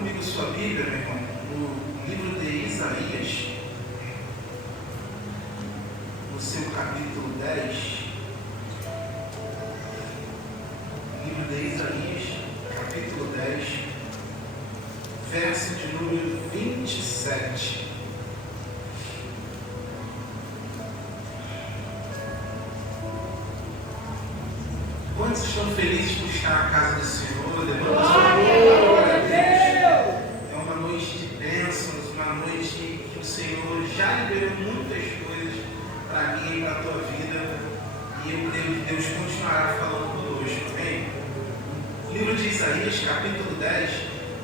comigo sua Bíblia, meu irmão, no livro de Isaías, no seu capítulo 10. Livro de Isaías, capítulo 10, verso de número 27. Quantos estão felizes por estar na casa do Senhor? Levanta sua mão, glória a Deus. É uma noite de bênçãos, uma noite que o Senhor já liberou muitas coisas para mim e para a tua vida. E eu creio que Deus continuará falando conosco, amém? Livro de Isaías, capítulo 10,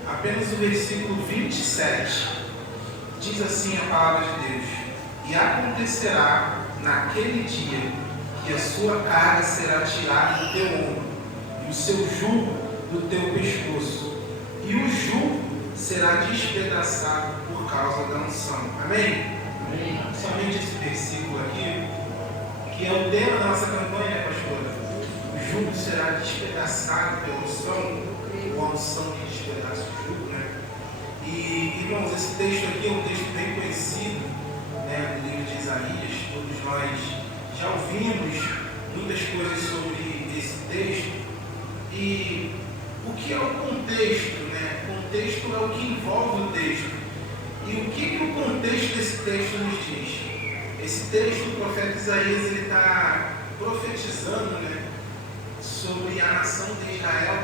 apenas o versículo 27. Diz assim a palavra de Deus: E acontecerá naquele dia que a sua carga será tirada do teu ombro, e o seu jugo do teu pescoço, e o jugo será despedaçado por causa da unção. Amém? Amém. Somente esse versículo aqui, que é o tema da nossa campanha, pastora. O jugo será despedaçado pela unção, ou a unção que despedaça o jugo, né? E, irmãos, esse texto aqui é um texto bem conhecido, né, do livro de Isaías. Todos nós já ouvimos muitas coisas sobre esse texto. E o que é o contexto, né? O contexto é o que envolve o texto. E o que o contexto desse texto nos diz? Esse texto, o profeta Isaías, ele está profetizando, né, sobre a nação de Israel,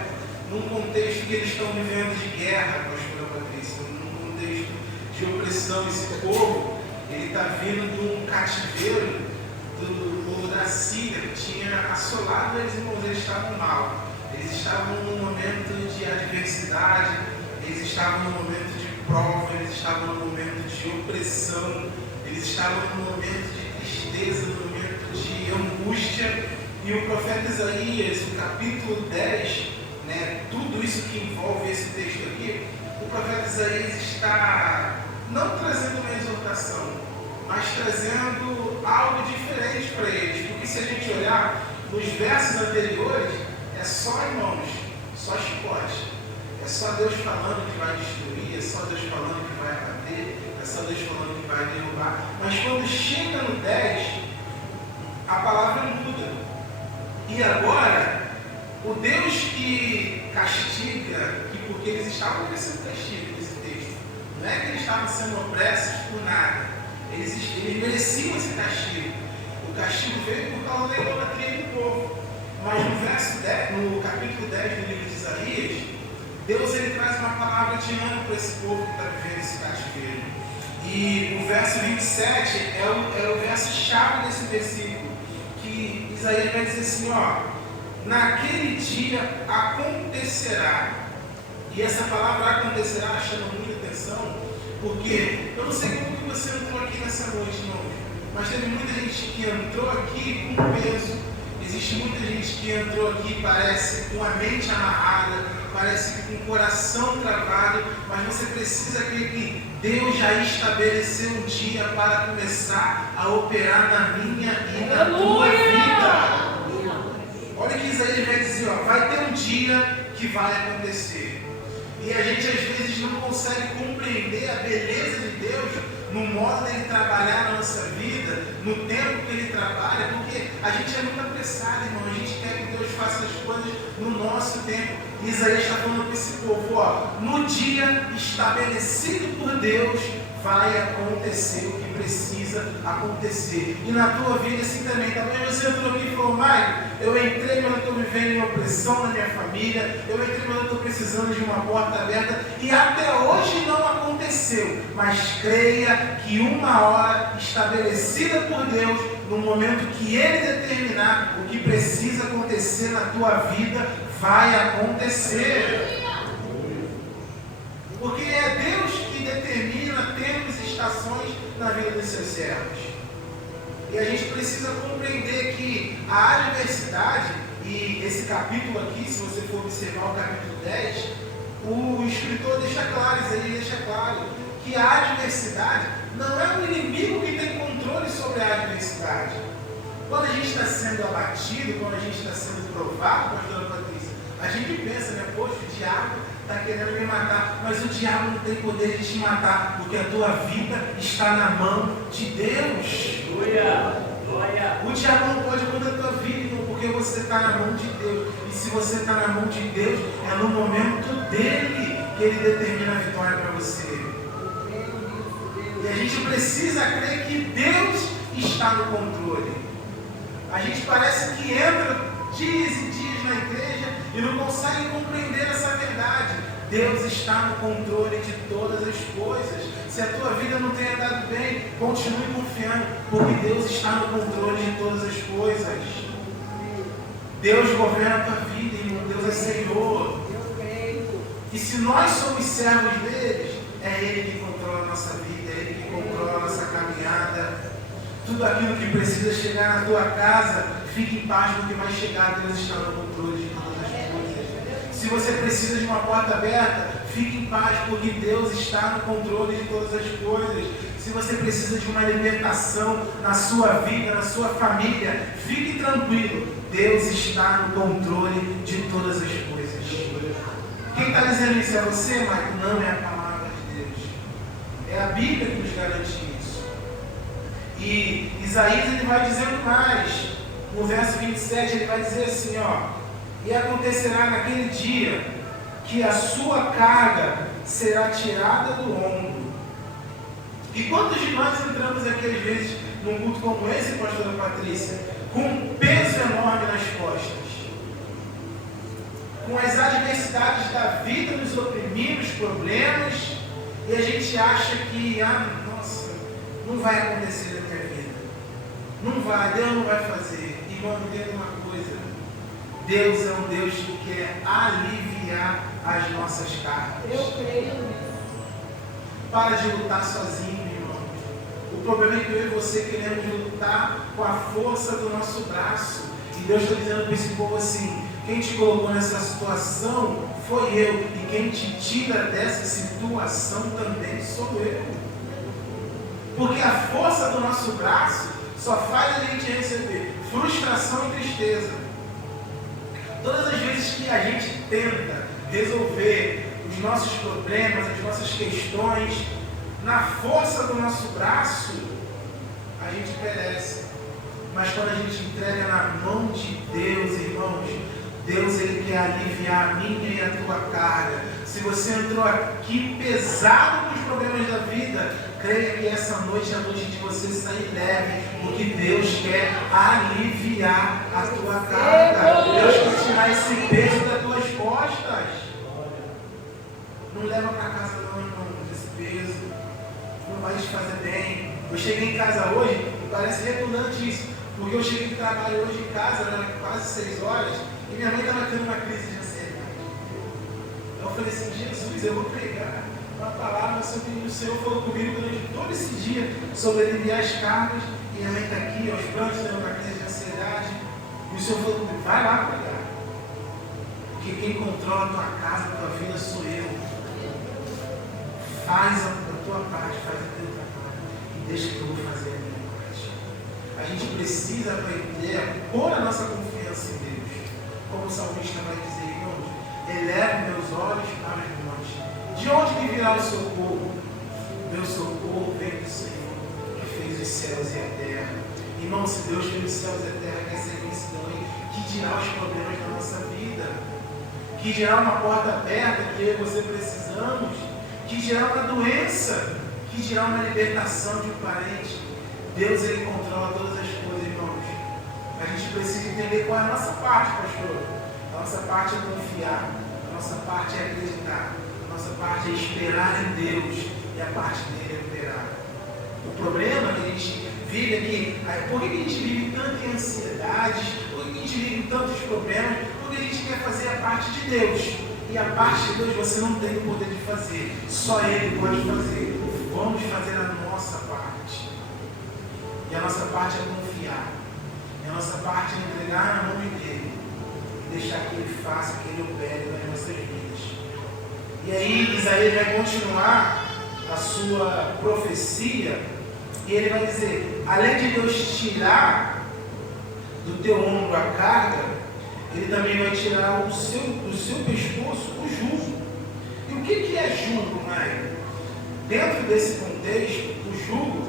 num contexto que eles estão vivendo de guerra, pastora Patrícia, num contexto de opressão. Esse povo, ele está vindo de um cativeiro do povo da Síria, que tinha assolado eles, irmãos. Eles estavam mal, eles estavam num momento de adversidade, eles estavam num momento de prova, eles estavam num momento de opressão, eles estavam num momento de tristeza, num momento de angústia. E o profeta Isaías, no capítulo 10, né, tudo isso que envolve esse texto aqui, o profeta Isaías está não trazendo uma exortação, mas trazendo algo diferente para eles. Porque se a gente olhar nos versos anteriores, é só, irmãos, só chicote. É só Deus falando que vai destruir, é só Deus falando que vai abater, é só Deus falando que vai derrubar. Mas quando chega no 10, a palavra muda. E agora, o Deus que castiga, que porque eles estavam merecendo castigo nesse texto, não é que eles estavam sendo opressos por nada. Eles mereciam esse castigo. O castigo veio por causa da idolatria do povo. Mas no verso 10, no capítulo 10 do livro de Isaías, Deus ele traz uma palavra de ânimo para esse povo que está vivendo esse cativeiro. E o verso 27 é o verso-chave desse versículo, que Isaías vai dizer assim, ó: naquele dia acontecerá. E essa palavra acontecerá chama muita atenção, porque eu não sei como que você entrou aqui nessa noite, não, mas teve muita gente que entrou aqui com peso. Existe muita gente que entrou aqui, parece com a mente amarrada, parece com o coração travado, mas você precisa crer que Deus já estabeleceu um dia para começar a operar na minha e na tua vida. Olha que Isaías vai dizer, ó, vai ter um dia que vai acontecer. E a gente às vezes não consegue compreender a beleza de Deus no modo dele trabalhar na nossa vida, no tempo que ele trabalha, porque a gente é muito apressado, irmão. A gente quer que Deus faça as coisas no nosso tempo. E Isaías está falando para esse povo, ó, no dia estabelecido por Deus, vai acontecer o que precisa acontecer. E na tua vida assim também. Talvez você entrou aqui e falou, Mário, eu entrei, mas eu estou vivendo em opressão na minha família. Eu entrei, mas eu estou precisando de uma porta aberta. E até hoje não aconteceu. Mas creia que uma hora estabelecida por Deus, no momento que Ele determinar o que precisa acontecer na tua vida, vai acontecer. Porque é Deus que determina tempos e estações na vida dos seus servos. E a gente precisa compreender que a adversidade, e esse capítulo aqui, se você for observar o capítulo 10, o escritor deixa claro, Isaías deixa claro, que a adversidade não é o inimigo que tem controle sobre a adversidade. Quando a gente está sendo abatido, quando a gente está sendo provado, pastora Patrícia, a gente pensa, né, poxa, o diabo está querendo me matar, mas o diabo não tem poder de te matar, porque a tua vida está na mão de Deus. O diabo não pode contra a tua vida, irmão, porque você está na mão de Deus. E se você está na mão de Deus, é no momento dele que ele determina a vitória para você. E a gente precisa crer que Deus está no controle. A gente parece que entra dias e dias na igreja e não consegue compreender essa verdade. Deus está no controle de todas as coisas. Se a tua vida não tem andado bem, continue confiando, porque Deus está no controle de todas as coisas. Deus governa a tua vida, irmão. Deus é Senhor. E se nós somos servos deles, é Ele que controla a nossa vida, é Ele que controla a nossa caminhada. Tudo aquilo que precisa chegar na tua casa, fique em paz, porque vai chegar. Deus está no controle de todas as coisas. Se você precisa de uma porta aberta, fique em paz, porque Deus está no controle de todas as coisas. Se você precisa de uma libertação na sua vida, na sua família, fique tranquilo. Deus está no controle de todas as coisas. Quem está dizendo isso é você, Mike? Não, é a palavra de Deus. É a Bíblia que nos garante isso. E Isaías ele vai dizendo mais. No verso 27 ele vai dizer assim, ó: e acontecerá naquele dia que a sua carga será tirada do ombro. E quantos de nós entramos aqui às vezes num culto como esse, pastora Patrícia, com um peso enorme nas costas, com as adversidades da vida nos oprimindo, os problemas, e a gente acha que, nossa, não vai acontecer na minha vida, não vai, Deus não vai fazer. Irmão, entenda uma coisa: Deus é um Deus que quer aliviar as nossas cargas. Eu creio nisso. Para de lutar sozinho, irmão. O problema é que eu e você queremos lutar com a força do nosso braço. E Deus está dizendo para esse povo assim: quem te colocou nessa situação foi eu. E quem te tira dessa situação também sou eu. Porque a força do nosso braço só faz a gente receber frustração e tristeza. Todas as vezes que a gente tenta resolver os nossos problemas, as nossas questões, na força do nosso braço, a gente perece. Mas quando a gente entrega na mão de Deus, irmãos, Deus ele quer aliviar a minha e a tua carga. Se você entrou aqui pesado com os problemas da vida, creia que essa noite é a noite de você sair leve, porque Deus quer aliviar a tua carga. Deus quer tirar esse peso das tuas costas. Não leva para casa não, irmão, esse peso. Não vai te fazer bem. Eu cheguei em casa hoje, e parece redundante isso, porque eu cheguei de trabalho hoje em casa, era quase 6 horas, e minha mãe estava tendo uma crise de ansiedade. Então eu falei assim: Jesus, eu vou pregar uma palavra sobre o Senhor falou comigo durante todo esse dia sobre aliviar as cargas, e minha mãe está aqui aos prantos, tendo uma crise de ansiedade, e o Senhor falou comigo: vai lá pregar, porque quem controla a tua casa, a tua vida sou eu. Faz a tua parte, faz a tua parte, e deixa que eu vou fazer a minha parte. A gente precisa aprender a pôr a nossa confiança em Deus. Como o salmista vai dizer: irmãos, eleve meus olhos para os montes. De onde me virá o socorro? Meu socorro vem do Senhor, que fez os céus e a terra. Irmão, se Deus fez os céus e a terra, quer ser imensidão, que dirá os problemas da nossa vida? Que dirá uma porta aberta que eu e você precisamos? Que dirá uma doença? Que dirá uma libertação de um parente? Deus, ele controla todas as coisas, irmãos. A gente precisa entender qual é a nossa parte, pastor. A nossa parte é confiar, a nossa parte é acreditar, a nossa parte é esperar em Deus, e a parte dele é operar. O problema que a gente vive aqui, por que a gente vive tanto em ansiedades, por que a gente vive em tantos problemas? Porque a gente quer fazer a parte de Deus. E a parte de Deus você não tem o poder de fazer. Só Ele pode fazer. Vamos fazer a nossa parte. E a nossa parte é confiar. E a nossa parte é entregar na mão dele. E deixar que Ele faça, que Ele opere nas nossas vidas. E aí Isaías vai continuar a sua profecia. E ele vai dizer: além de Deus tirar do teu ombro a carga, Ele também vai tirar do seu pescoço o jugo. que é jugo, Maia? Dentro desse contexto, o jugo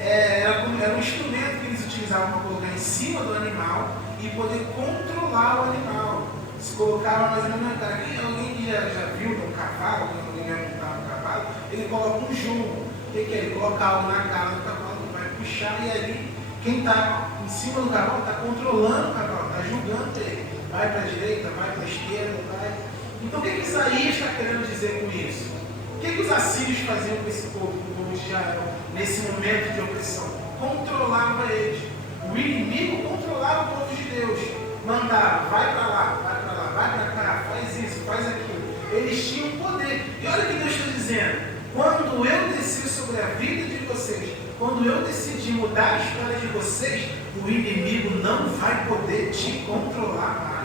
era um instrumento que eles utilizavam para colocar em cima do animal e poder controlar o animal. Se colocava mais ou menos, alguém que já viu um cavalo, quando alguém vai montar um cavalo, ele coloca um jugo. O que é? Ele coloca algo na cara do cavalo, vai puxar, e ali quem está em cima do cavalo está controlando o cavalo, está julgando ele. Vai para a direita, vai para a esquerda, vai. Então o que Isaías está querendo dizer com isso? O que os assírios faziam com esse povo, com o povo de Israel, nesse momento de opressão? Controlava eles. O inimigo controlava o povo de Deus. Mandava, vai para lá, vai para cá, faz isso, faz aquilo. Eles tinham poder. E olha o que Deus está dizendo. Quando eu descer sobre a vida de vocês, quando eu decidir mudar a história de vocês, o inimigo não vai poder te controlar mais.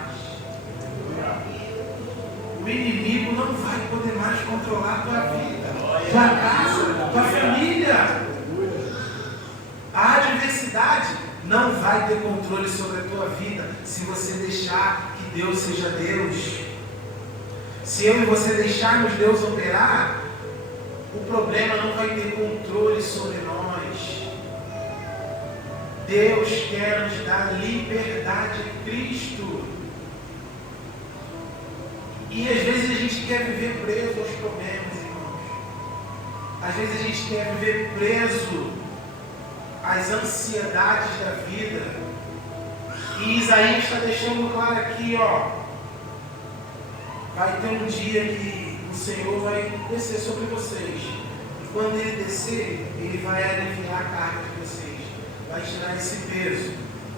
O inimigo não vai poder mais controlar a tua vida, tua casa, tua família. A adversidade não vai ter controle sobre a tua vida se você deixar que Deus seja Deus. Se eu e você deixarmos Deus operar, o problema não vai ter controle sobre nós. Deus quer nos dar liberdade em Cristo. E às vezes a gente quer viver preso aos problemas, irmãos. Às vezes a gente quer viver preso às ansiedades da vida. E Isaías está deixando claro aqui, ó. Vai ter um dia que o Senhor vai descer sobre vocês. E quando Ele descer, Ele vai aliviar a carga de vocês. Vai tirar esse peso.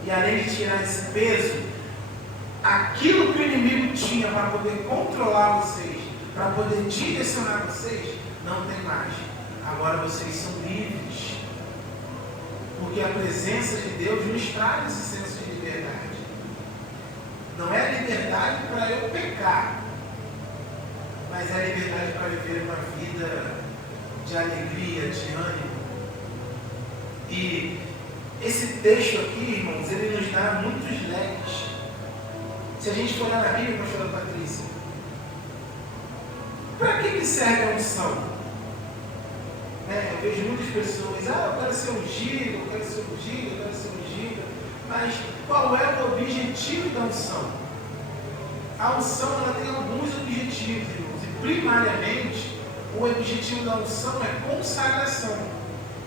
E além de tirar esse peso, aquilo que o inimigo tinha para poder controlar vocês, para poder direcionar vocês, não tem mais. Agora vocês são livres. Porque a presença de Deus nos traz esse senso de liberdade. Não é liberdade para eu pecar, mas é liberdade para viver uma vida de alegria, de ânimo. E esse texto aqui, irmãos, ele nos dá muitos leques. Se a gente for olhar na Bíblia, pastora Patrícia, para que serve a unção? Eu vejo muitas pessoas, eu quero ser ungido, eu quero ser ungido, eu quero ser ungido. Mas qual é o objetivo da unção? A unção ela tem alguns objetivos, irmãos. E primariamente, o objetivo da unção é consagração.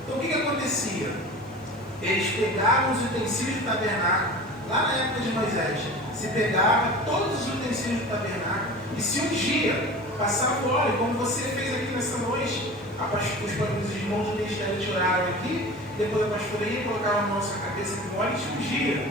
Então o que acontecia? Eles pegavam os utensílios do tabernáculo, lá na época de Moisés, se pegava todos os utensílios do tabernáculo e se ungia, passava o óleo, como você fez aqui nessa noite. Os irmãos do ministério te oraram aqui, depois a pastorinha colocava a mão na sua cabeça com óleo e te ungia.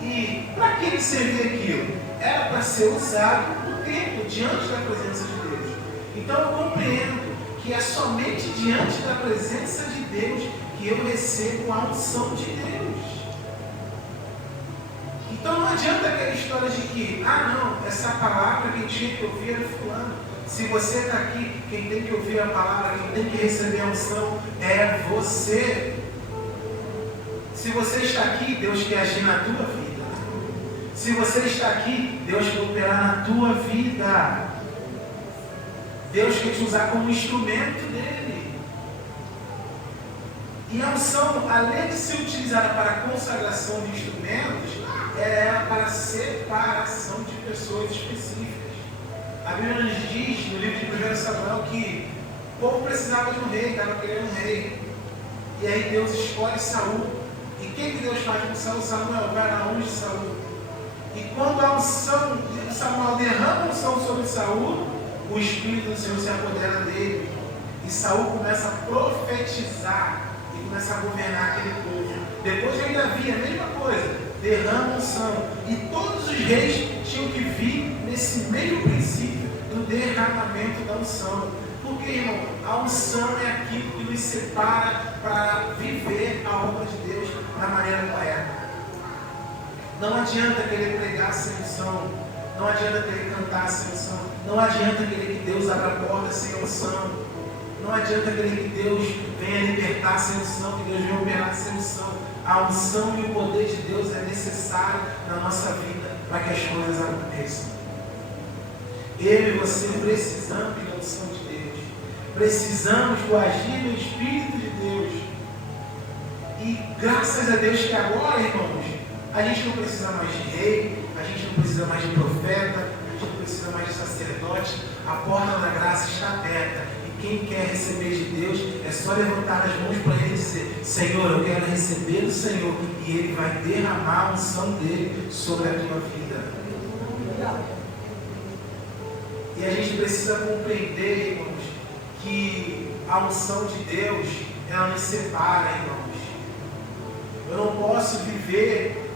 E para que servia aquilo? Era para ser usado no templo, diante da presença de Deus. Então eu compreendo que é somente diante da presença de Deus que eu recebo a unção de Deus. Então não adianta aquela história de que, não, essa palavra quem tinha que ouvir era fulano. Se você está aqui, quem tem que ouvir a palavra, quem tem que receber a unção é você. Se você está aqui, Deus quer agir na tua vida. Se você está aqui, Deus quer operar na tua vida. Deus quer te usar como instrumento dele. E a unção, além de ser utilizada para a consagração de instrumentos, é para a separação de pessoas específicas. A Bíblia nos diz, no livro de 1 Samuel, que o povo precisava de um rei, estava querendo um rei. E aí Deus escolhe Saul. E quem que Deus faz com Saul? Samuel vai na unge de Saul. E quando a unção de Samuel derrama a unção sobre Saul, o Espírito do Senhor se apodera dele. E Saul começa a profetizar e começa a governar aquele povo. Depois vem Davi, a mesma coisa. Derrama a unção. E todos os reis tinham que vir nesse mesmo princípio do derramamento da unção. Porque, irmão, a unção é aquilo que nos separa para viver a obra de Deus da maneira correta. Não adianta querer pregar sem unção. Não adianta querer cantar sem unção. Não adianta querer que Deus abra a porta sem unção. Não adianta querer que Deus venha libertar sem unção, que Deus venha operar sem unção. A unção e o poder de Deus é necessário na nossa vida para que as coisas aconteçam. Eu e você precisamos da unção de Deus. Precisamos do agir do Espírito de Deus. E graças a Deus que agora, irmãos, a gente não precisa mais de rei, a gente não precisa mais de profeta, a gente não precisa mais de sacerdote. A porta da graça está aberta. E quem quer receber de Deus é só levantar as mãos para Ele e dizer: Senhor, eu quero receber do Senhor. E Ele vai derramar a unção dele sobre a tua vida. E a gente precisa compreender, irmãos, que a unção de Deus, ela nos separa, irmãos. Eu não posso viver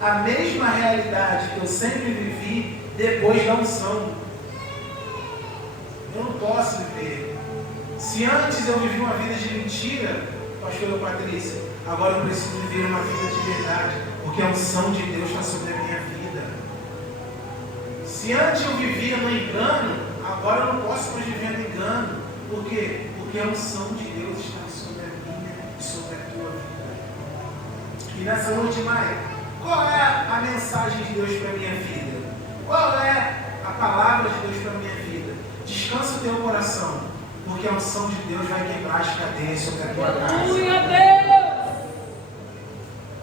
a mesma realidade que eu sempre vivi depois da unção. Eu não posso viver. Se antes eu vivi uma vida de mentira, pastor Patrícia, agora eu preciso viver uma vida de verdade, porque a unção de Deus está sobre a minha vida. Se antes eu vivia no engano, agora eu não posso mais viver no engano. Por quê? Porque a unção de Deus está sobre a minha e sobre a tua vida. E nessa noite, Maia, qual é a mensagem de Deus para a minha vida? Qual é a palavra de Deus para a minha vida? Descansa o teu coração, porque a unção de Deus vai quebrar as cadeias sobre a tua casa.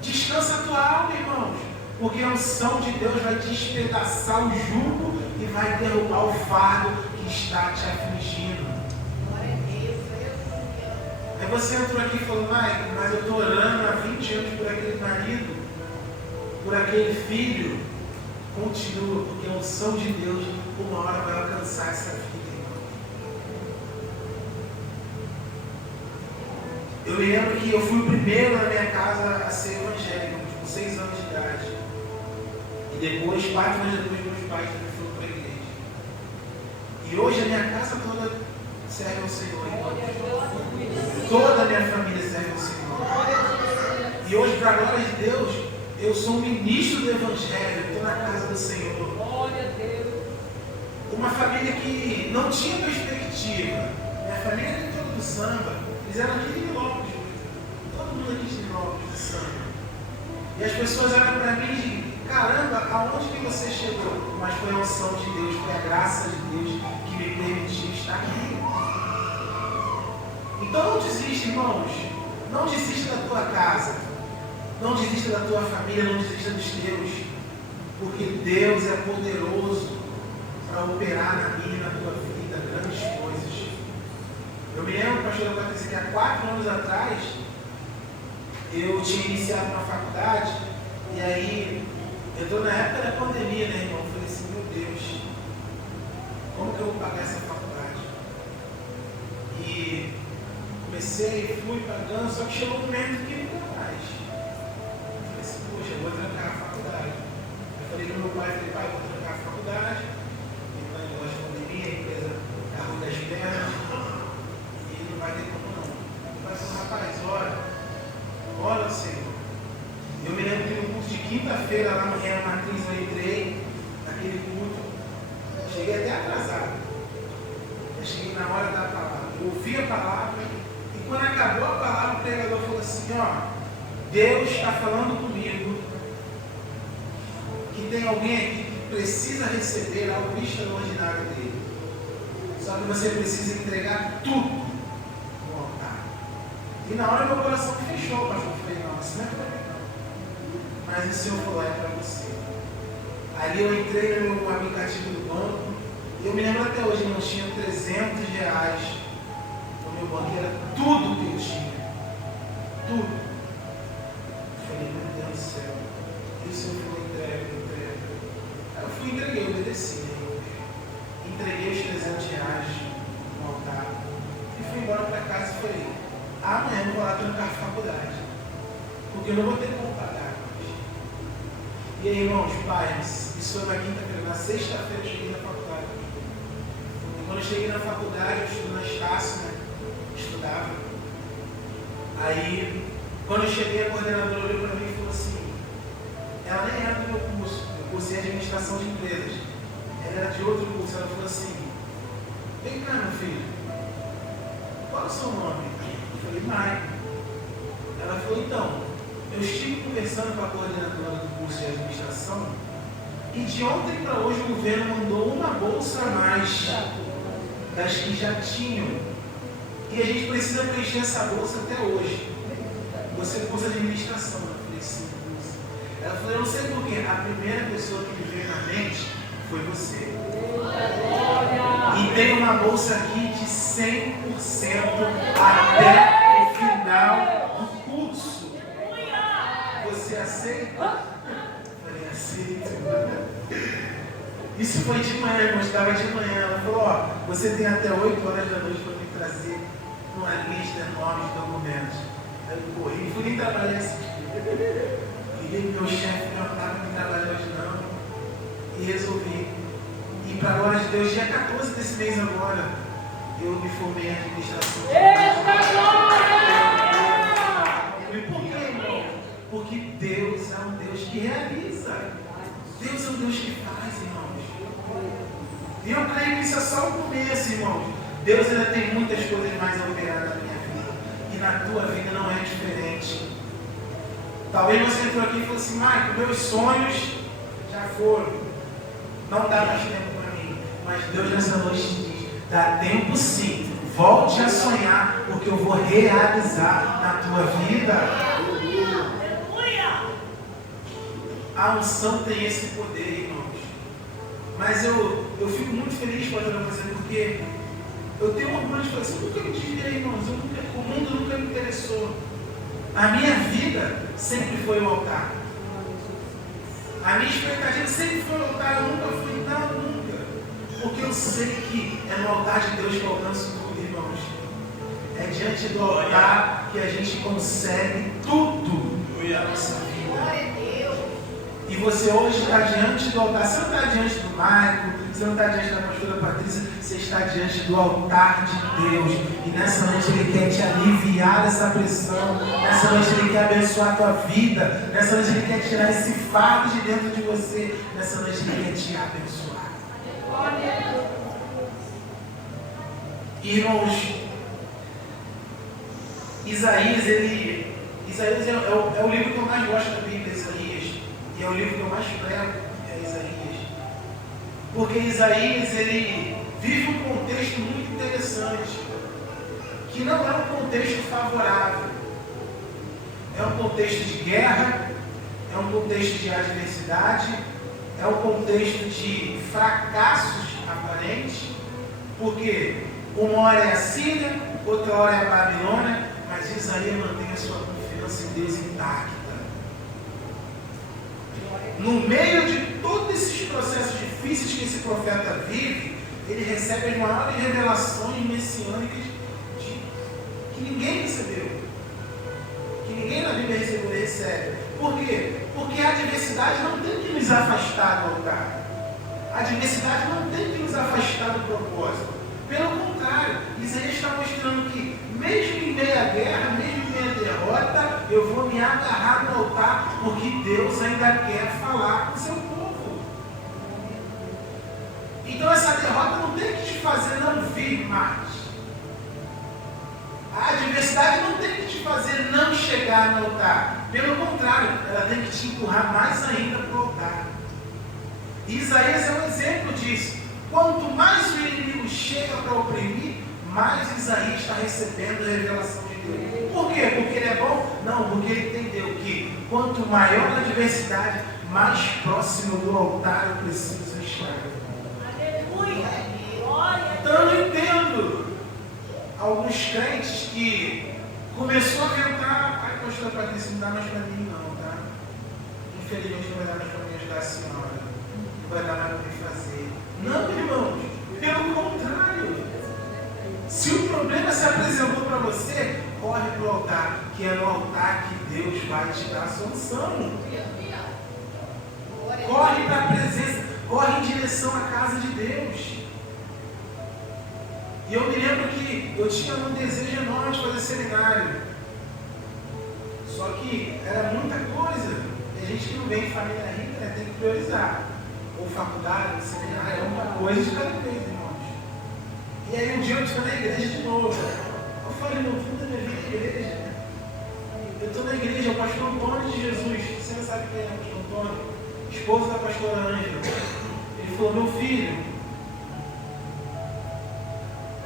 Descansa a tua alma, irmãos, porque a unção de Deus vai despedaçar o jugo e vai derrubar o fardo que está te afligindo. Aí você entrou aqui e falou: Mike, mas eu estou orando há 20 anos por aquele marido, por aquele filho. Continua, porque a unção de Deus uma hora vai alcançar essa vida. Eu me lembro que eu fui o primeiro na minha casa a ser evangélico, com 6 anos de idade. E depois, 4 anos depois, meus pais também foram para a igreja. E hoje a minha casa toda serve ao Senhor. Toda a minha família serve ao Senhor. E hoje, para a glória de Deus, eu sou um ministro do Evangelho, estou na casa do Senhor. Uma família que não tinha perspectiva. Minha família era toda do samba. Eles eram aqui de Nilópolis. Todo mundo aqui de Nilópolis, de samba. E as pessoas olham para mim e dizem: caramba, aonde que você chegou? Mas foi a unção de Deus, foi a graça de Deus que me permitiu estar aqui. Então não desista, irmãos. Não desista da tua casa. Não desista da tua família, não desista dos teus. Porque Deus é poderoso para operar na minha e na tua vida grandes coisas. Eu me lembro, pastor Patrícia, que há 4 anos atrás eu tinha iniciado uma faculdade. E aí, eu estou na época da pandemia, né, irmão? Eu falei assim: meu Deus, como que eu vou pagar essa faculdade? E comecei, fui pagando, só que chegou um momento que não dá mais. Eu falei assim: poxa, eu vou trancar a faculdade. Eu falei para o meu pai: pai, eu vou trancar a faculdade. Então, negócio de pandemia, a empresa carro das pernas, e não vai ter como não. Eu falei assim: rapaz, ora, Senhor. Eu me lembro que no culto de quinta-feira, lá no Real Matriz, eu entrei naquele culto. Cheguei até atrasado. Eu cheguei na hora da palavra. Eu ouvi a palavra. E quando acabou a palavra, o pregador falou assim: ó, Deus está falando comigo que tem alguém aqui que precisa receber algo extraordinário dele. Só que você precisa entregar tudo no altar. E na hora meu coração fechou, pastor. Eu falei: não, isso não é para mim. Mas o Senhor falou: é para você. Ali eu entrei no meu aplicativo do banco. E eu me lembro até hoje, não tinha R$300 no meu banco. Era tudo que eu tinha. Tudo. Eu falei: meu Deus do céu. E o Senhor falou: entrega. Aí eu fui e entreguei, obedeci. Entreguei os R$300 no altar. E fui embora para casa e falei: amanhã eu vou lá trancar a faculdade. Porque eu não vou ter como pagar. E aí, irmãos, pais, isso foi na quinta-feira. Na sexta-feira eu cheguei na faculdade. E quando eu cheguei na faculdade, eu estudo na Estácio, né? Estudava. Aí, quando eu cheguei, a coordenadora olhou para mim e falou assim: ela nem era do meu curso. Eu cursei administração de empresas. Ela era de outro curso. Ela falou assim: vem cá, meu filho, qual é o seu nome? Eu falei: Maicon. Ela falou: então, eu estive conversando com a coordenadora do curso de administração e de ontem para hoje o governo mandou uma bolsa a mais das que já tinham E a gente precisa preencher essa bolsa até hoje. Você cursa administração. Eu falei, sim, curso. Ela falou, eu não sei porquê. A primeira pessoa que me veio na mente foi você. E tem uma bolsa aqui de 100% até o final do curso. Você aceita? Eu falei, aceito. Isso foi de manhã, eu estava de manhã. Ela falou, ó, você tem até 8 horas da noite para me trazer uma lista enorme de documentos. Aí eu corri, não fui nem trabalhar esse dia. Liguei pro meu chefe, não estava para trabalhar hoje não. E resolvi. E para a glória de Deus, dia 14 desse mês agora, eu me formei em administração. E por quê, irmão? Porque Deus é um Deus que realiza. Deus é um Deus que faz, irmãos. E eu creio que isso é só o começo, irmãos. Deus ainda tem muitas coisas mais a operar na minha vida. E na tua vida não é diferente. Talvez você entrou aqui e falou assim, Marco, meus sonhos já foram. Não dá mais tempo para mim. Mas Deus nessa noite diz, dá tempo sim. Volte a sonhar, porque eu vou realizar na tua vida. A unção tem esse poder, irmãos. Mas eu fico muito feliz com você, porque eu tenho orgulho de falar assim, nunca me desviei, irmãos. O mundo nunca me interessou. A minha vida sempre foi o altar. A minha expectativa sempre foi o altar. Eu nunca fui, não, nunca. Porque eu sei que é no altar de Deus que eu alcanço tudo, irmãos. É diante do altar que a gente consegue tudo na nossa vida. E você hoje está diante do altar. Você não está diante do Marco, você não está diante da pastora Patrícia, você está diante do altar de Deus. E nessa noite Ele quer te aliviar dessa pressão. Nessa noite Ele quer abençoar a tua vida. Nessa noite Ele quer tirar esse fardo de dentro de você. Nessa noite Ele quer te abençoar. Irmãos, Isaías é o livro que eu mais gosto da Bíblia, Isaías. E é o livro que eu mais prego, é Isaías. Porque Isaías, ele vive um contexto muito interessante, que não é um contexto favorável. É um contexto de guerra, é um contexto de adversidade, é um contexto de fracassos aparentes, porque uma hora é a Síria, outra hora é a Babilônia, mas Isaías mantém a sua confiança em Deus intacta. No meio de todos esses processos difíceis que esse profeta vive, ele recebe as maiores revelações messiânicas que ninguém recebeu. Que ninguém na Bíblia recebeu e recebe. Por quê? Porque a adversidade não tem que nos afastar do altar. A adversidade não tem que nos afastar do propósito. Pelo contrário, Isaías está mostrando que, mesmo em meio à guerra, mesmo em meio à derrota, eu vou me agarrar no altar, porque Deus ainda quer falar com o seu povo. Então essa derrota não tem que te fazer não vir mais. A adversidade não tem que te fazer não chegar no altar. Pelo contrário, ela tem que te empurrar mais ainda para o altar. E Isaías é um exemplo disso. Quanto mais o inimigo chega para oprimir, mais Isaías está recebendo a revelação de Deus. Por quê? Porque ele é bom? Não, porque ele entendeu que quanto maior a adversidade, mais próximo do altar eu preciso estar. Aleluia! Então eu entendo alguns crentes que começou a tentar, ai, pastor Patrícia, não dá mais para mim não, tá? Infelizmente não vai dar mais para mim ajudar a senhora. Não vai dar mais para mim fazer. Não, irmãos, pelo contrário. Se o problema se apresentou para você, corre para o altar, que é no altar que Deus vai te dar a solução. Corre para a presença, corre em direção à casa de Deus. E eu me lembro que eu tinha um desejo enorme de fazer seminário. Só que era muita coisa. E a gente que não vem em família rica, né, tem que priorizar. Ou faculdade, seminário, é uma coisa de cada vez, irmãos. E aí um dia eu estou na igreja de novo. Eu falei, meu fundo da minha vida é igreja. Eu estou na igreja, o pastor Antônio de Jesus. Você não sabe quem é o pastor Antônio? Esposo da pastora Ângela. Ele falou, meu filho,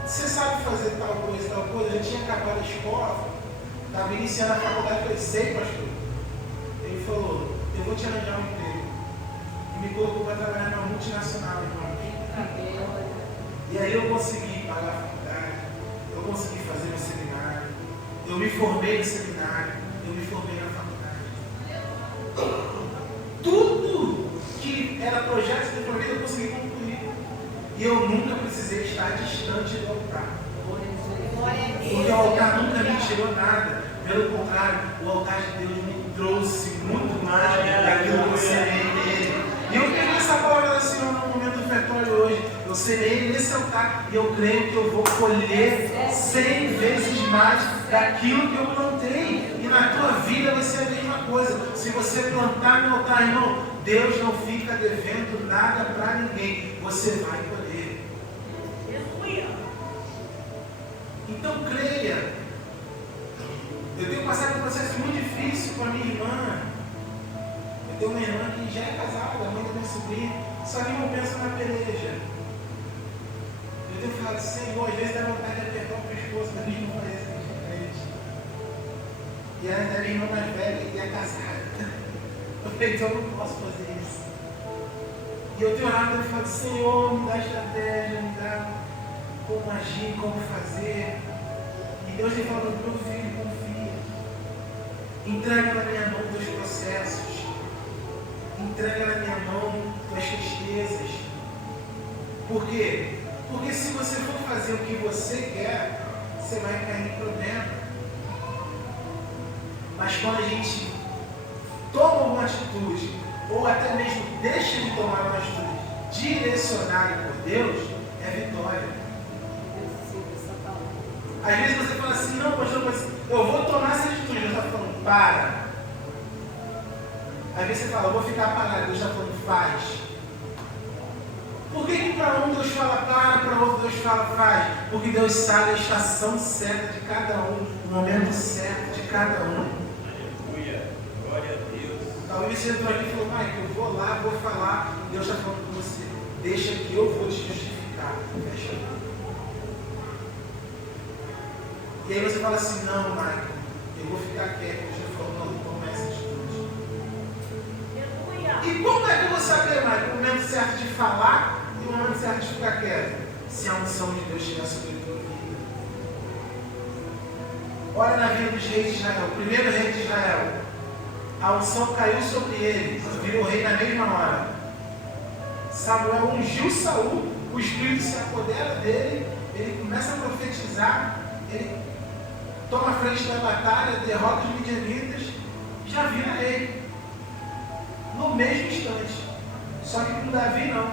você sabe sabe fazer tal coisa, eu já tinha acabado a escola, estava iniciando a faculdade, eu falei, sei, pastor. Ele falou, eu vou te arranjar um emprego. E me colocou para trabalhar numa multinacional, irmão. E aí eu consegui pagar a faculdade, eu consegui fazer meu seminário, eu me formei no seminário, eu me formei na faculdade. Tudo que era projeto de vida eu consegui concluir. E eu nunca precisei estar distante do altar. Porque o altar nunca me tirou nada. Pelo contrário, o altar de Deus me trouxe muito mais daquilo que eu semeei nele. E eu peguei essa palavra do Senhor no momento ofertório hoje. Eu semeei nesse altar e eu creio que eu vou colher 100 vezes mais daquilo que eu plantei. E na tua vida vai ser a mesma coisa. Se você plantar no altar, irmão, Deus não fica devendo nada para ninguém. Você vai colher. Então creia. Eu tenho passado um processo muito difícil com a minha irmã. Eu tenho uma irmã que já é casada, a mãe da minha sobrinha, só que não pensa na peleja. Eu tenho falado, Senhor, às vezes dá vontade de apertar o pescoço, mas não parece que a gente é crente. E ela é minha irmã mais velha e é casada. Eu falei, então eu não posso fazer isso. E eu tenho orado e falado, Senhor, me dá estratégia, me dá como agir, como fazer. E Deus tem falado, meu filho, confia. Entrega na minha mão teus processos. Entrega na minha mão tuas tristezas. Por quê? Porque se você for fazer o que você quer, você vai cair em problema. Mas quando a gente toma uma atitude, ou até mesmo deixa de tomar uma atitude direcionada por Deus, é vitória. Às vezes você fala assim, não, pastor, mas eu vou tomar essa atitude. Deus está falando, para. Às vezes você fala, eu vou ficar parado. Deus está falando, faz. Por que para um Deus fala para outro Deus fala faz? Porque Deus sabe a estação certa de cada um, o momento certo de cada um. Aleluia, glória a Deus. Talvez você entrou aqui e falou, Mike, eu vou lá, vou falar. Deus está falando com você, deixa que eu vou te justificar. Fecha. E aí você fala assim, não, Mike, eu vou ficar quieto. Deus já falou, não, toma essa atitude. E como é que eu vou saber, Mike, o momento certo de falar e o momento certo de ficar quieto? Se a unção de Deus estiver sobre a tua vida. Olha na vida dos reis de Israel. O primeiro rei de Israel, a unção caiu sobre ele, virou rei na mesma hora. Samuel ungiu Saul, o Espírito se apodera dele, ele começa a profetizar, ele toma a frente da batalha, derrota os midianitas, já vira rei. No mesmo instante. Só que com Davi não.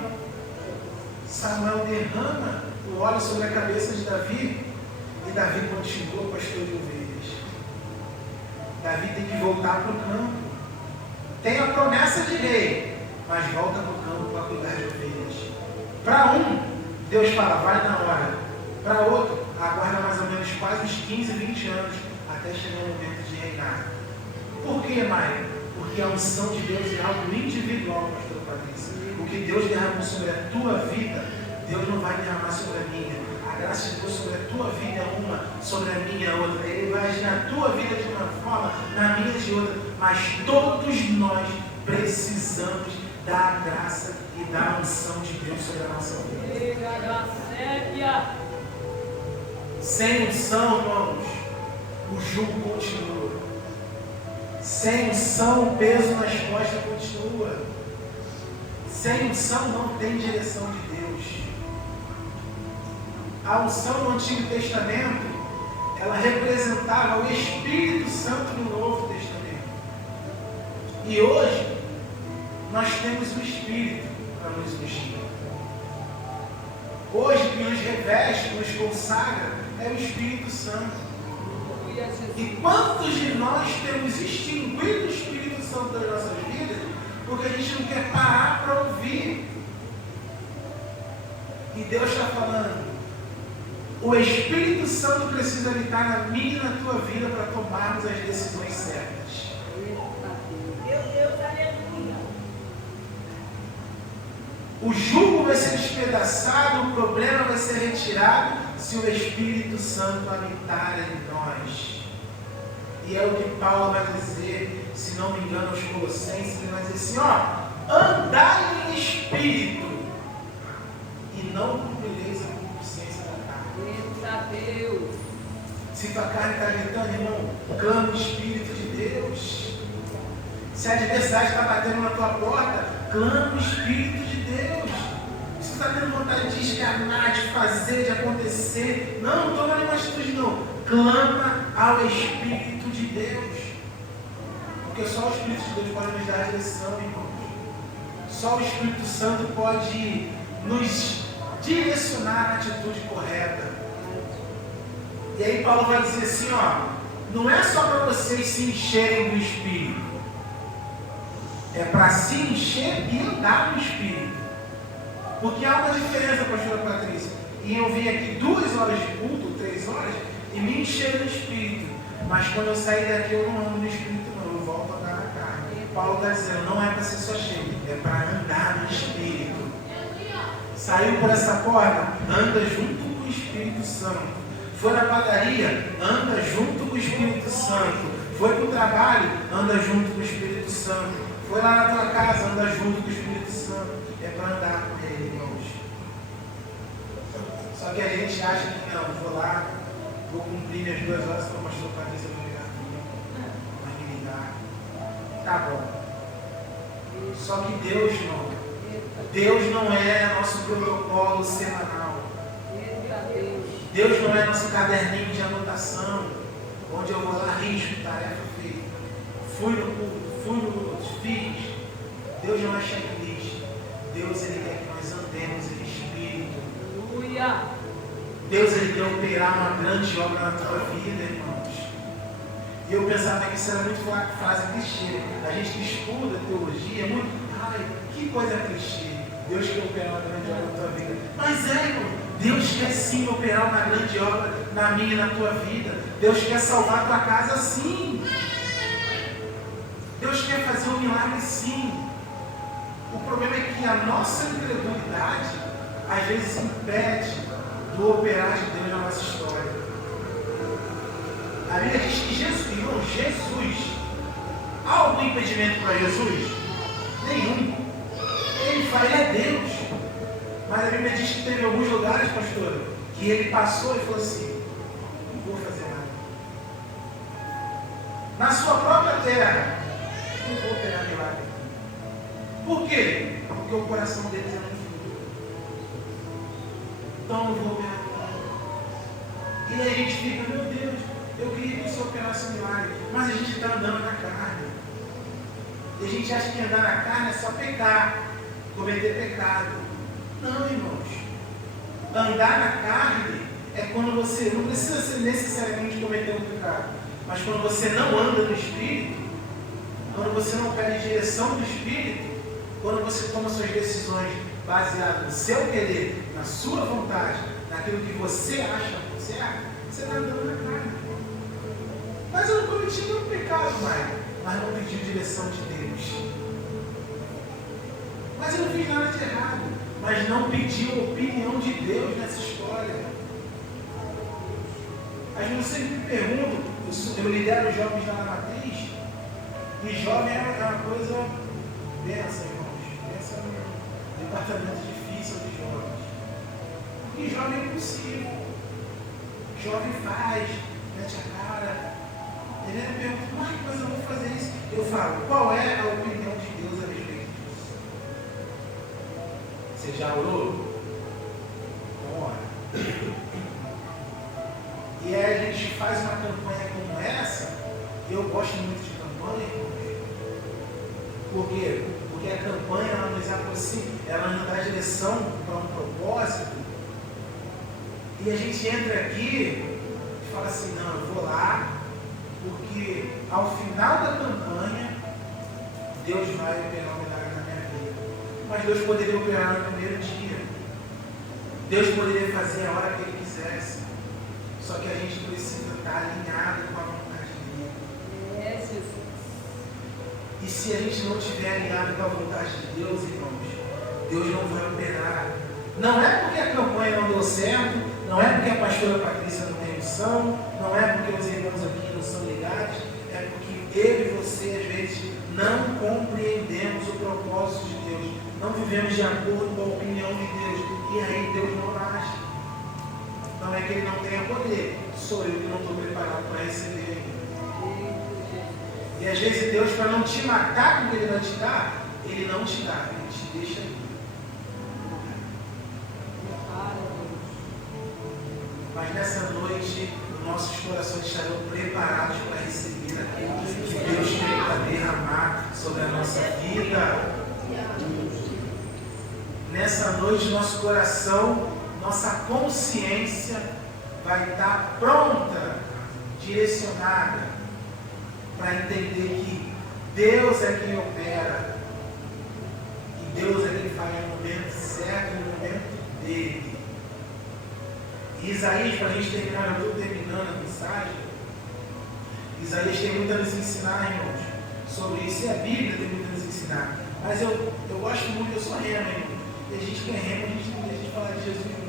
Samuel derrama o óleo sobre a cabeça de Davi e Davi continua pastor de ovelhas. Davi tem que voltar para o campo. Tem a promessa de rei, mas volta para o campo para cuidar de ovelhas. Para um, Deus fala, vai na hora. Para outro, aguarda mais ou menos quase uns 15, 20 anos até chegar o momento de reinar. Por quê, Maia? Porque a unção de Deus é algo individual, pastor Patrícia. O que Deus derramou sobre a tua vida, Deus não vai derramar sobre a minha. A graça de Deus sobre a tua vida é uma, sobre a minha é outra. Ele vai agir na tua vida de uma forma, na minha de outra. Mas todos nós precisamos da graça e da unção de Deus sobre a nossa vida. Sem unção, irmãos, o jugo continua. Sem unção, o peso nas costas continua. Sem unção não tem direção de Deus. A unção no Antigo Testamento, ela representava o Espírito Santo no Novo Testamento. E hoje, nós temos o Espírito para nos ungir. Hoje, que nos reveste, nos consagra, é o Espírito Santo. E quantos de nós temos extinguido o Espírito Santo das nossas vidas porque a gente não quer parar para ouvir? E Deus está falando, o Espírito Santo precisa habitar na minha e na tua vida para tomarmos as decisões certas. Meu Deus, aleluia! O jugo vai ser despedaçado, o problema vai ser retirado, se o Espírito Santo habitar em nós. E é o que Paulo vai dizer, se não me engano, aos Colossenses, ele vai dizer assim, ó, andai em espírito e não cumprireis a concupiscência da carne. Eita Deus! Se tua carne está gritando, irmão, clama o Espírito de Deus. Se a adversidade está batendo na tua porta, clama o Espírito de Deus. Se você está tendo vontade de escarnar, de fazer, de acontecer, não toma nenhuma atitude não. Clama ao Espírito de Deus. Porque só o Espírito de Deus pode nos dar a direção, irmãos. Só o Espírito Santo pode nos direcionar na atitude correta. E aí Paulo vai dizer assim, ó, não é só para vocês se encherem do Espírito. É para se encher e andar no Espírito. Porque há uma diferença, pastora Patrícia. E eu vim aqui 2 horas de culto, 3 horas, e me encher do Espírito. Mas quando eu sair daqui eu não ando no Espírito não, eu volto a andar na carne. Paulo está dizendo, não é para ser só cheio, é para andar no Espírito. Saiu por essa porta, anda junto com o Espírito Santo. Foi na padaria, anda junto com o Espírito Santo. Foi para o trabalho, anda junto com o Espírito Santo. Foi lá na tua casa, anda junto com o Espírito Santo. É para andar com ele, irmãos. Só que a gente acha que não, vou lá, vou cumprir minhas 2 horas, para o pastor Patrícia vai ligar comigo, vai me ligar. Tá bom. Só que Deus, irmão, Deus não é nosso protocolo semanal. Deus não é nosso caderninho de anotação, onde eu vou lá, risco, tarefa feita. Fui no culto, fui no fiz. Deus não é checklist. Deus, Ele quer que nós andemos em espírito. Aleluia! Deus, Ele quer operar uma grande obra na tua vida, irmãos. E eu pensava que isso era muito frase clichê. A gente que estuda teologia é muito, ai, que coisa clichê. Deus quer operar uma grande obra na tua vida. Mas é, irmão. Deus quer sim operar uma grande obra na minha e na tua vida. Deus quer salvar a tua casa sim. Deus quer fazer um milagre sim. O problema é que a nossa incredulidade às vezes impede do operar de Deus na nossa história. A Bíblia diz que Jesus, há algum impedimento para Jesus? Nenhum. Ele é Deus. Mas a Bíblia diz que teve alguns lugares, pastor, que ele passou e falou assim, não vou fazer nada. Na sua própria terra, não vou operar milagre. Por quê? Porque o coração deles é muito duro. Então não vou operar milagre. E aí a gente fica, meu Deus, eu queria que o Senhor operasse um milagre, mas a gente está andando na carne. E a gente acha que andar na carne é só pecar, cometer pecado. Não, irmãos. Andar na carne é quando você não precisa ser necessariamente cometer um pecado, mas quando você não anda no Espírito, quando você não pede direção do Espírito, quando você toma suas decisões baseadas no seu querer, na sua vontade, naquilo que você acha certo, você está andando na carne. Mas eu não cometi nenhum pecado, mas não pedi direção de Deus. Mas eu não fiz nada de errado. Mas não pediu a opinião de Deus nessa história. Às vezes eu sempre me pergunto, eu lidero jovens lá na matriz, e jovem é uma coisa densa, irmãos. Esse é um departamento difícil de jovens. Porque jovem é impulsivo. Jovem faz, mete a cara. Ele me pergunta, mas eu vou fazer isso. Eu falo, qual é a opinião de Deus a respeito disso? Você já orou? Então ora. E aí a gente faz uma campanha como essa. Eu gosto muito de campanha, irmãos. Por quê? Porque a campanha ela nos aproxima, ela nos dá direção para um propósito. E a gente entra aqui e fala assim, não, eu vou lá, porque ao final da campanha Deus vai operar um milagre na minha vida. Mas Deus poderia operar no primeiro dia. Deus poderia fazer a hora que Ele quisesse. Só que a gente precisa estar alinhado com a vontade dEle. É, Jesus. E se a gente não estiver alinhado com a vontade de Deus, irmãos, Deus não vai operar. Não é porque a campanha não deu certo, Não é porque a pastora Patrícia não tem unção, não é porque os irmãos aqui não são ligados, é porque eu e você, às vezes, não compreendemos o propósito de Deus, não vivemos de acordo com a opinião de Deus, e aí Deus não age. Não é que Ele não tenha poder, sou eu que não estou preparado para receber ainda. E às vezes Deus, para não te matar com o que Ele vai te dar, Ele não te dá, Ele te deixa aí. Mas nessa noite, nossos corações estarão preparados para receber aquilo que Deus tem para derramar sobre a nossa vida. Nessa noite, nosso coração, nossa consciência vai estar pronta, direcionada, para entender que Deus é quem opera, que Deus é quem faz no momento certo, no momento dele. E Isaías, para a gente terminar, eu estou terminando a mensagem. Isaías tem muito a nos ensinar, irmãos, sobre isso, e a Bíblia tem muito a nos ensinar. Mas eu gosto muito, eu sou rema, irmão. E a gente que é rema, a gente não deixa de falar de Jesus nunca.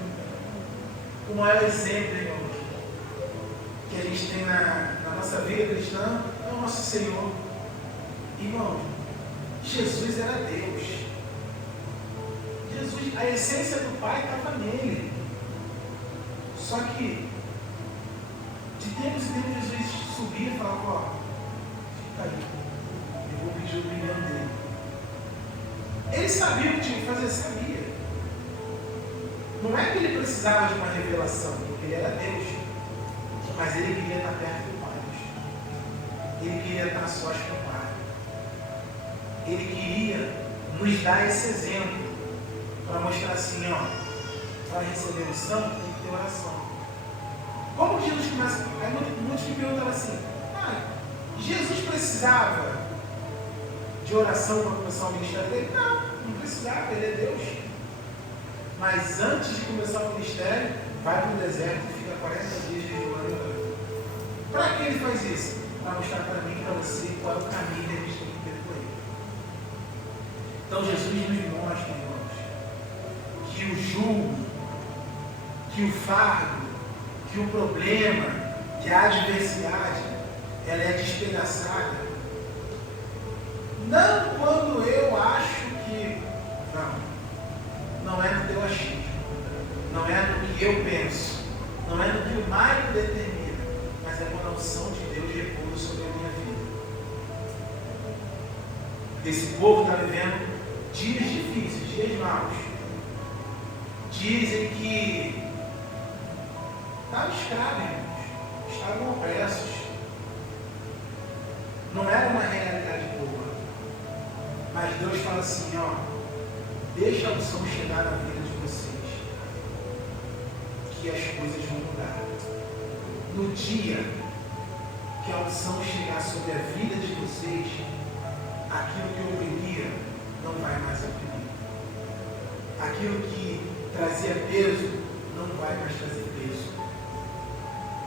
O maior exemplo, irmãos, que a gente tem na nossa vida cristã é o nosso Senhor. Irmão, Jesus era Deus. Jesus, a essência do Pai estava nele. Só que, de tempos em tempos, Jesus subia e falava: ó, fica aí, eu vou pedir a opinião dele. Ele sabia o que tinha que fazer, sabia. Não é que ele precisava de uma revelação, porque ele era Deus, mas ele queria estar perto do Pai. Ele queria estar sós com o Pai. Ele queria nos dar esse exemplo, para mostrar assim, ó, para receber unção, tem que ter oração. Como Jesus começa? Aí muitos me perguntavam assim: Jesus precisava de oração para começar o ministério dele? Não precisava, ele é Deus. Mas antes de começar o ministério, vai para o deserto e fica 40 dias jejuando. Para que ele faz isso? Para mostrar para mim e para você qual é o caminho que a gente tem que percorrer. Então Jesus nos mostra, irmãos, que o jugo, que o fardo, que o problema, que a adversidade, ela é despedaçada. Não quando eu acho que... Não é no teu achismo. Não é no que eu penso. Não é no que o Mário determina. Mas é quando a unção de Deus repousa sobre a minha vida. Esse povo está vivendo dias difíceis, dias maus. Dizem que estavam escravos, irmãos. Estavam opressos. Não era uma realidade boa. Mas Deus fala assim, ó, deixa a unção chegar na vida de vocês, que as coisas vão mudar. No dia que a unção chegar sobre a vida de vocês, aquilo que oprimia não vai mais oprimir. Aquilo que trazia peso não vai mais trazer peso.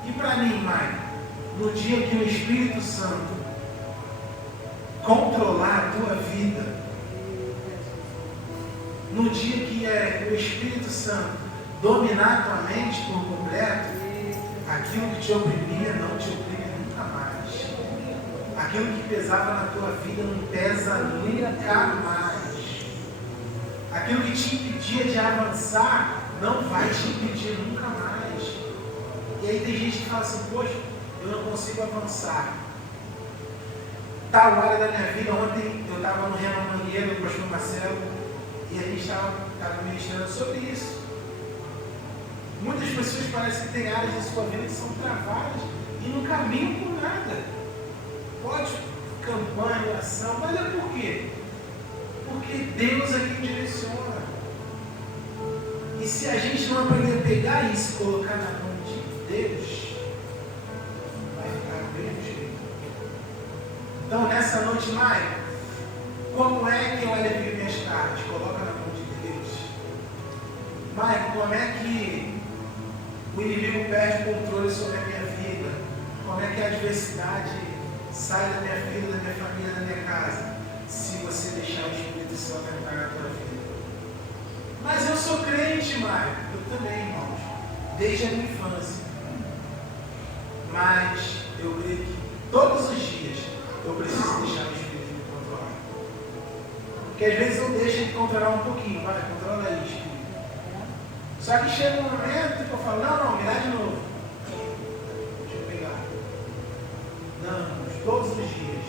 E para mim, mãe, no dia que o Espírito Santo controlar a tua vida, no dia que o Espírito Santo dominar a tua mente por completo, aquilo que te oprimia não te oprime nunca mais. Aquilo que pesava na tua vida não pesa nunca mais. Aquilo que te impedia de avançar não vai te impedir nunca mais. E aí tem gente que fala assim, poxa, eu não consigo avançar. Tal área da minha vida, ontem eu estava no Rema Mangueira, com o pastor Marcelo, e a gente estava ministrando sobre isso. Muitas pessoas parecem que têm áreas da sua vida que são travadas e não caminham por nada. Pode campanha, oração, mas é por quê? Porque Deus é quem direciona. E se a gente não aprender a pegar isso e colocar na mão de Deus, vai ficar do mesmo jeito. Então, nessa noite, Maia, como é que eu alivio minhas cargas? Coloca na mão de Deus. Maia, como é que o inimigo perde o controle sobre a minha vida? Como é que a adversidade sai da minha vida, da minha família, da minha casa? Se você deixar o Espírito Santo entrar na tua vida. Mas eu sou crente, Maia. Eu também, irmãos. desde a minha infância. Mas eu creio que todos os dias eu preciso deixar o Espírito me controlar. Porque às vezes eu deixo ele controlar um pouquinho, vai, controla aí, Espírito. Só que chega um momento que eu falo, não, me dá de novo. Deixa eu pegar. Não, todos os dias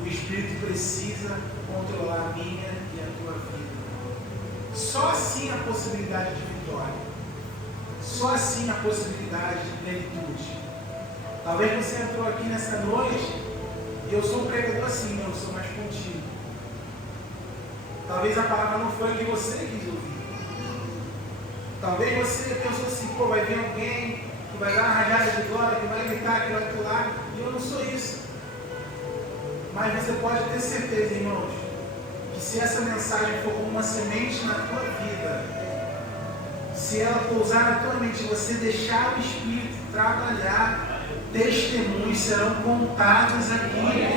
o Espírito precisa controlar a minha e a tua vida. Só assim a possibilidade de vitória. Só assim a possibilidade de plenitude. Talvez você entrou aqui nessa noite e eu sou um pregador assim, eu sou mais contigo. Talvez a palavra não foi a que você quis ouvir. Talvez você pensou assim, pô, vai vir alguém que vai dar uma rajada de glória, que vai gritar, que vai pular, e eu não sou isso. Mas você pode ter certeza, irmãos, que se essa mensagem for como uma semente na tua vida, se ela pousar na tua mente, você deixar o Espírito trabalhar, testemunhos serão contados aqui.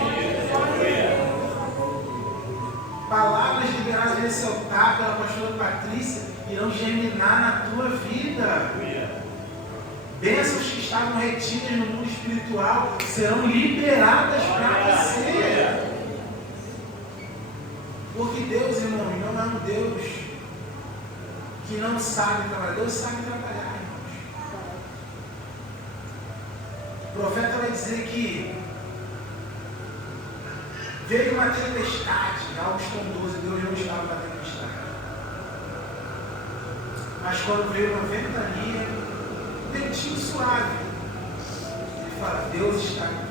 Palavras liberadas nesse altar pela pastora Patrícia irão germinar na tua vida. Bênçãos que estavam retidas no mundo espiritual serão liberadas para você. Porque Deus, irmão, não é um Deus que não sabe trabalhar. Deus sabe trabalhar, irmãos. O profeta vai dizer que veio uma tempestade, algo estrondoso, Deus não estava na tempestade. Mas quando veio uma ventania, um ventinho suave, ele fala, Deus está aqui.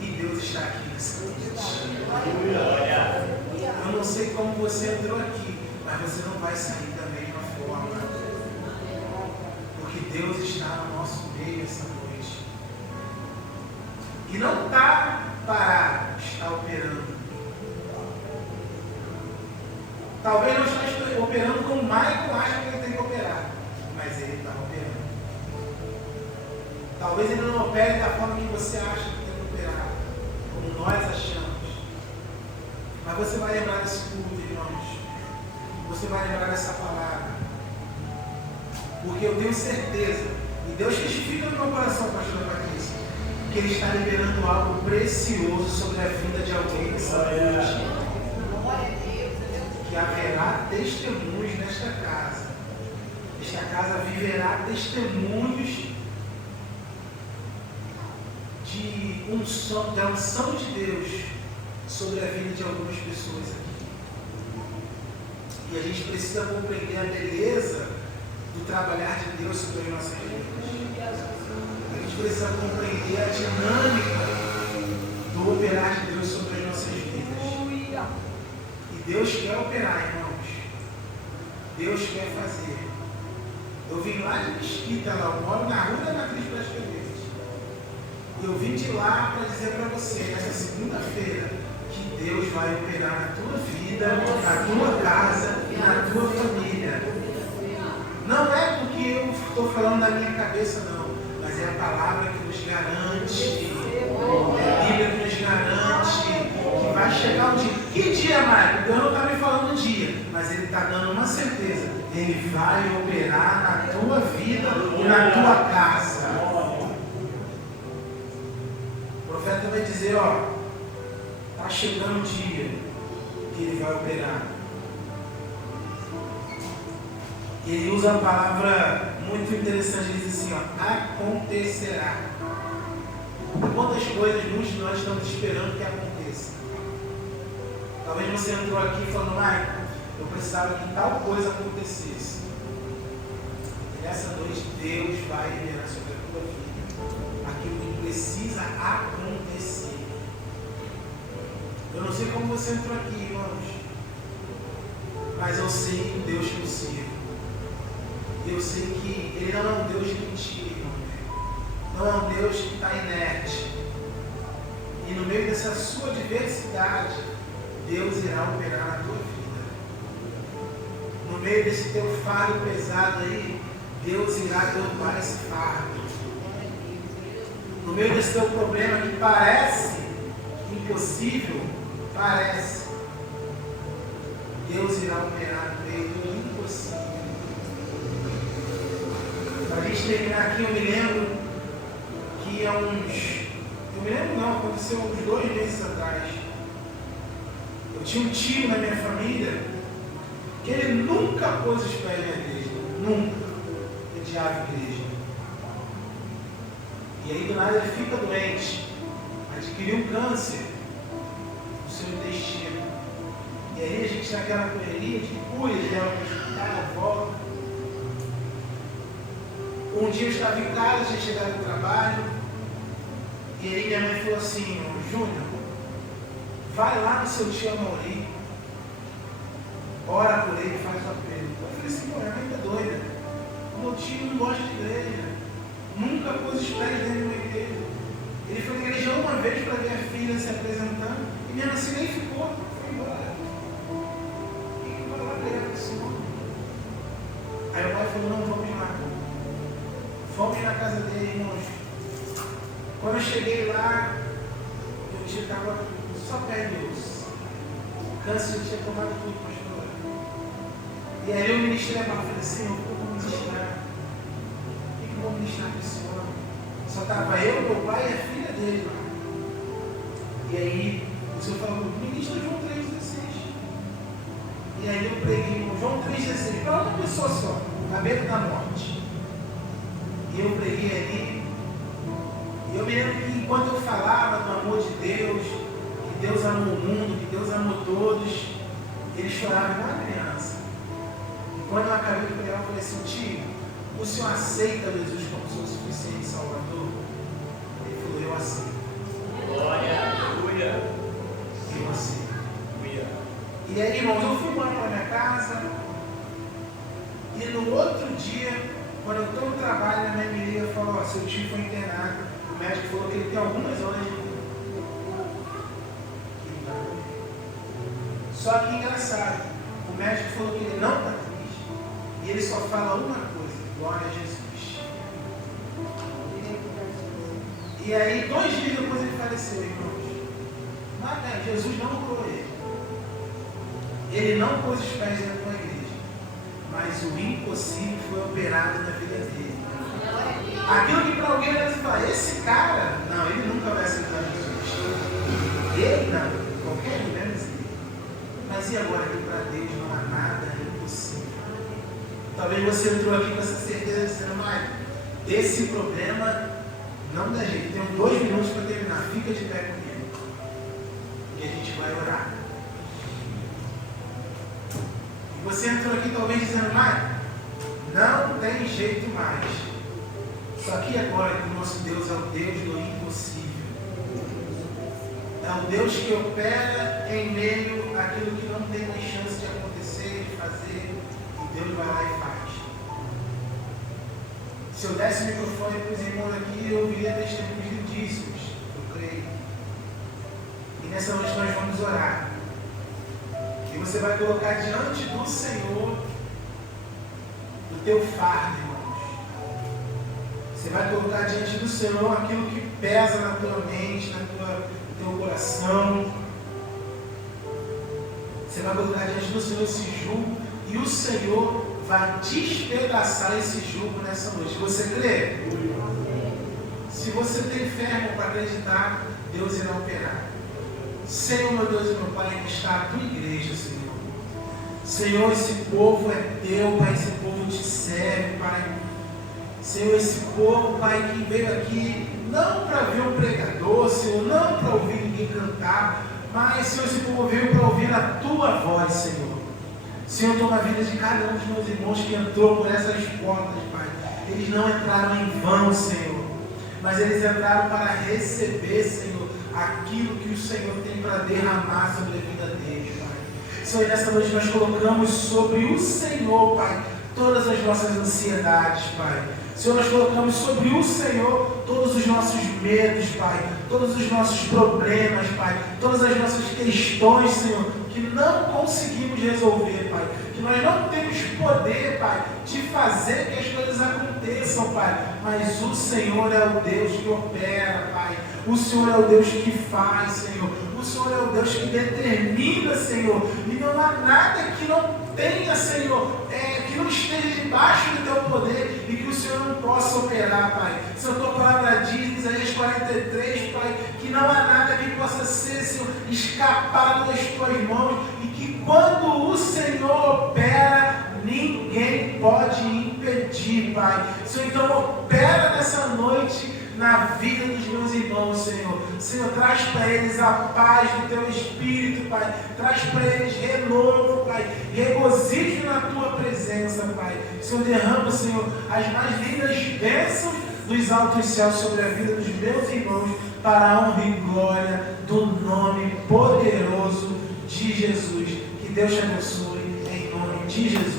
E Deus está aqui nessa noite. Eu não sei como você entrou aqui, mas você não vai sair da mesma forma. Porque Deus está no nosso meio essa noite. E não está parado, está operando. Talvez não esteja operando como o Michael acha que ele tem que operar, mas ele está operando. Talvez ele não opere da forma que você acha que tem que operar, como nós achamos. Mas você vai lembrar desse culto, irmãos. Você vai lembrar dessa palavra. Porque eu tenho certeza, e Deus testifica no meu coração, pastor Patrícia, que Ele está liberando algo precioso sobre a vida de alguém nessa noite. Que haverá testemunhos nesta casa. Esta casa viverá testemunhos de unção, da unção de Deus sobre a vida de algumas pessoas aqui. E a gente precisa compreender a beleza do trabalhar de Deus sobre as nossas vidas. A gente precisa compreender a dinâmica do operar de Deus sobre as nossas vidas. E Deus quer operar, irmãos. Deus quer fazer. Eu vim lá de Mesquita, lá, eu moro na rua da Matriz praticamente. E eu vim de lá para dizer para você, nessa segunda-feira, que Deus vai operar na tua vida, na tua casa e na tua família. Não é porque eu estou falando da minha cabeça, não, mas é a palavra que nos garante, a Bíblia que nos garante que vai chegar um dia. Que dia, Mário? Deus não está me falando um dia, mas Ele está dando uma certeza. Ele vai operar na tua vida e na tua casa. O profeta vai dizer, ó, está chegando o dia que Ele vai operar. Ele usa uma palavra muito interessante, ele diz assim, ó, acontecerá. Quantas coisas muitos de nós estamos esperando que aconteça. Talvez você entrou aqui falando, eu precisava que tal coisa acontecesse. E nessa noite Deus vai liberar sobre a tua vida aquilo que precisa acontecer. Eu não sei como você entrou aqui, irmãos, mas eu sei o Deus que eu sirvo. Eu sei que Ele não é um Deus de mentira, irmãos. Não é um Deus que está inerte. E no meio dessa sua diversidade, Deus irá operar na tua vida. No meio desse teu fardo pesado aí, Deus irá derrubar esse fardo. No meio desse teu problema que parece impossível, Deus irá operar no meio do impossível. gente terminar aqui, eu me lembro que há uns... Eu me lembro não, aconteceu uns 2 meses atrás. Eu tinha um tio na minha família que ele nunca pôs os pés na igreja. Nunca. Odiava a igreja. E aí do nada ele fica doente. Adquiriu um câncer no seu intestino. E aí a gente naquela correria de cura, de levar para o hospital, volta. Um dia eu estava em casa, tinha chegado do trabalho, e aí minha mãe falou assim: Júnior, vai lá no seu tio Amaury, ora por ele e faz o apelo. Eu falei assim: pô, minha mãe tá doida. O meu tio não gosta de igreja, nunca pôs os pés dentro de uma igreja. Ele foi na igreja uma vez para ver a filha se apresentando, e mesmo assim nem ficou, foi embora. E vai lá pregar com esse homem. Aí o pai falou: não, vamos lá. Fomos na casa dele, irmãos. Quando eu cheguei lá, meu tio estava só pé de osso. O câncer tinha tomado tudo, pastor. E aí eu ministrei a palavra, falei: Senhor, como ministrar? O que eu vou ministrar para esse homem? Só estava eu, meu pai e a filha dele lá. E aí o Senhor falou: ministra João 3,16. E aí eu preguei João 3,16 para uma pessoa só, à beira da morte. E eu preguei ali, e eu me lembro que enquanto eu falava do amor de Deus, que Deus amou o mundo, que Deus amou todos, ele chorava igual uma criança. E quando eu acabei de pregar, eu falei assim: tio, o senhor aceita Jesus como seu suficiente Salvador? Ele falou: eu aceito. Glória, aleluia. Eu aceito. Aleluia. E aí, irmãos, eu fui embora para minha casa, e no outro dia, quando eu estou no trabalho, a minha me liga e fala: ó, seu tio foi internado, o médico falou que ele tem algumas horas de vida. Só que engraçado, o médico falou que ele não está triste, e ele só fala uma coisa: glória a Jesus. E aí, 2 dias depois ele faleceu, irmãos. Mas Jesus não curou ele. Ele não pôs os pés dentro de uma igreja, mas o impossível foi operado na vida dele. Aquilo que para alguém vai falar: esse cara, não, ele nunca vai aceitar Jesus. Ele não, qualquer um menos ele. Mas e agora que para Deus não há nada impossível? Talvez você entrou aqui com essa certeza dizendo: mas esse problema não dá jeito. Tenho 2 minutos para terminar. Fica de pé comigo, e a gente vai orar. E você entrou aqui talvez dizendo: mas não tem jeito mais. Só que agora que o nosso Deus é o Deus do impossível. É o Deus que opera em meio àquilo que não tem mais chance de acontecer, de fazer, e Deus vai lá e faz. Se eu desse o microfone para os irmãos aqui, eu ouviria testemunhos lindíssimos, eu creio. E nessa noite nós vamos orar. E você vai colocar diante do Senhor o teu fardo, irmãos. Você vai colocar diante do Senhor aquilo que pesa na tua mente, no teu coração. Você vai colocar diante do Senhor esse jugo, e o Senhor vai despedaçar esse jugo nessa noite. Você crê? Se você tem fé, irmão, para acreditar, Deus irá operar. Senhor, meu Deus e meu Pai, que está a tua igreja, Senhor. Senhor, esse povo é teu, Pai, esse povo te serve, Pai. Senhor, esse povo, Pai, que veio aqui não para ver um pregador, Senhor, não para ouvir ninguém cantar, mas, Senhor, esse povo veio para ouvir a tua voz, Senhor. Senhor, toma a vida de cada um dos meus irmãos que entrou por essas portas, Pai. Eles não entraram em vão, Senhor, mas eles entraram para receber, Senhor, aquilo que o Senhor tem para derramar sobre a vida deles, Pai. Senhor, nessa noite nós colocamos sobre o Senhor, Pai, todas as nossas ansiedades, Pai. Senhor, nós colocamos sobre o Senhor todos os nossos medos, Pai, todos os nossos problemas, Pai, todas as nossas questões, Senhor, que não conseguimos resolver, Pai, que nós não temos poder, Pai, de fazer que as coisas aconteçam, Pai, mas o Senhor é o Deus que opera, Pai, o Senhor é o Deus que faz, Senhor, o Senhor é o Deus que determina, Senhor, e não há nada que não tenha, Senhor, que não esteja debaixo do teu poder e que o Senhor não possa operar, Pai. Senhor, tua palavra diz em Isaías 43, Pai, que não há nada que possa ser, Senhor, escapado das tuas mãos e que quando o Senhor opera, ninguém pode impedir, Pai. Senhor, então opera nessa noite na vida dos meus irmãos, Senhor. Senhor, traz para eles a paz do teu Espírito, Pai. Traz para eles renovo, Pai. Regozijo na tua presença, Pai. Senhor, derrama, Senhor, as mais lindas bênçãos dos altos céus sobre a vida dos meus irmãos, para a honra e glória do nome poderoso de Jesus. Que Deus te abençoe, em nome de Jesus.